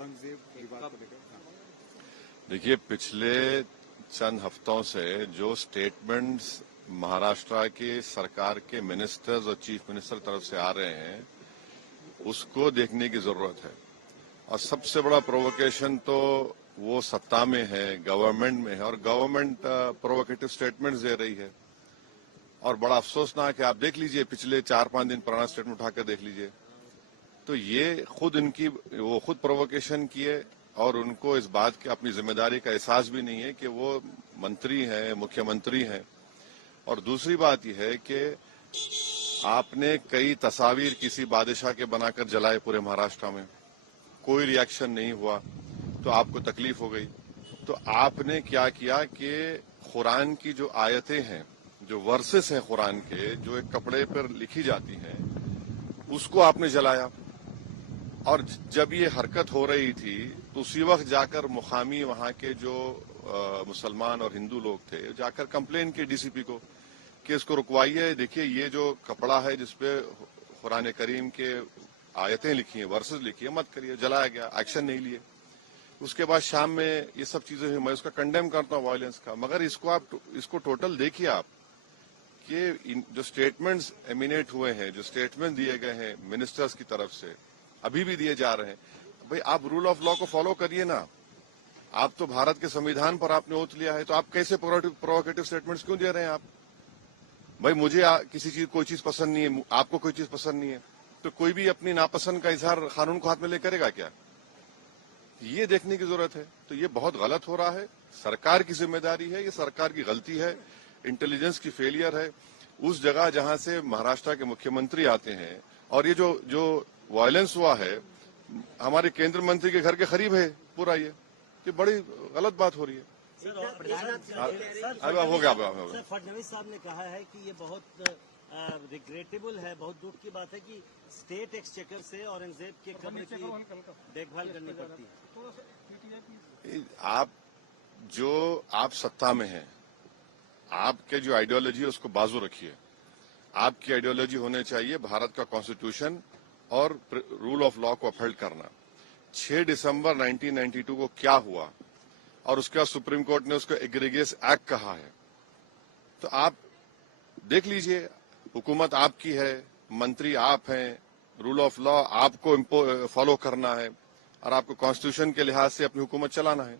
औरंगजेब विवाद को लेकर? देखिए, पिछले चंद हफ्तों से जो स्टेटमेंट्स महाराष्ट्र की सरकार के मिनिस्टर्स और चीफ मिनिस्टर तरफ से आ रहे हैं उसको देखने की जरूरत है। और सबसे बड़ा प्रोवोकेशन तो वो सत्ता में है, गवर्नमेंट में है, और गवर्नमेंट प्रोवोकेटिव स्टेटमेंट्स दे रही है। और बड़ा अफसोसनाक है, आप देख लीजिए पिछले 4-5 दिन पुराना स्टेटमेंट उठाकर देख लीजिए, तो ये वो खुद प्रोवोकेशन किए और उनको इस बात की अपनी जिम्मेदारी का एहसास भी नहीं है कि वो मंत्री हैं, मुख्यमंत्री हैं। और दूसरी बात यह है कि आपने कई तस्वीर किसी बादशाह के बनाकर जलाए पूरे महाराष्ट्र में, कोई रिएक्शन नहीं हुआ, तो आपको तकलीफ हो गई। तो आपने क्या किया कि कुरान की जो आयतें हैं, जो वर्सेस हैं कुरान के, जो एक कपड़े पर लिखी जाती हैं, उसको आपने जलाया। और जब ये हरकत हो रही थी तो उसी वक्त जाकर मुकामी वहां के जो मुसलमान और हिंदू लोग थे, जाकर कंप्लेन की डीसीपी को कि इसको रुकवाइए। देखिए, ये जो कपड़ा है जिसपे कुरान करीम के आयतें लिखी हैं, वर्सेस लिखी है, मत करिए। जलाया गया, एक्शन नहीं लिए। उसके बाद शाम में ये सब चीजें हुई। मैं उसका कंडेम करता हूँ वायलेंस का, मगर इसको टोटल देखिए आप कि जो स्टेटमेंट्स एमिनेट हुए हैं, जो स्टेटमेंट दिए गए हैं मिनिस्टर्स की तरफ से, अभी भी दिए जा रहे हैं, भाई आप रूल ऑफ लॉ को फॉलो करिए ना। आप तो भारत के संविधान पर आपने ओथ लिया है, तो आप कैसे प्रोवोकेटिव स्टेटमेंट्स क्यों दे रहे हैं आप? भाई मुझे किसी चीज कोई चीज पसंद नहीं है, आपको कोई चीज पसंद नहीं है, तो कोई भी अपनी नापसंद का इजहार कानून को हाथ में ले करेगा क्या? ये देखने की जरूरत है। तो ये बहुत गलत हो रहा है, सरकार की जिम्मेदारी है, ये सरकार की गलती है, इंटेलिजेंस की फेलियर है। उस जगह जहां से महाराष्ट्र के मुख्यमंत्री आते हैं, और ये जो वायलेंस हुआ है हमारे केंद्र मंत्री के घर के करीब है पूरा, ये बड़ी गलत बात हो रही है। हो गया। सर, फडणवीस साहब ने कहा है कि ये बहुत रिग्रेटेबल है, बहुत दुख की बात है कि स्टेट एक्सचेकर से औरंगजेब के कब्र की देखभाल करनी पड़ती है। आप सत्ता में हैं, आपके जो आइडियोलॉजी है उसको बाजू रखिए। आपकी आइडियोलॉजी होने चाहिए भारत का कॉन्स्टिट्यूशन और रूल ऑफ लॉ को अपहोल्ड करना। 6 दिसंबर 1992 को क्या हुआ, और उसके बाद सुप्रीम कोर्ट ने उसको एग्रीगियस एक्ट कहा है। तो आप देख लीजिए, हुकूमत आपकी है, मंत्री आप हैं, रूल ऑफ लॉ आपको फॉलो करना है, और आपको कॉन्स्टिट्यूशन के लिहाज से अपनी हुकूमत चलाना है।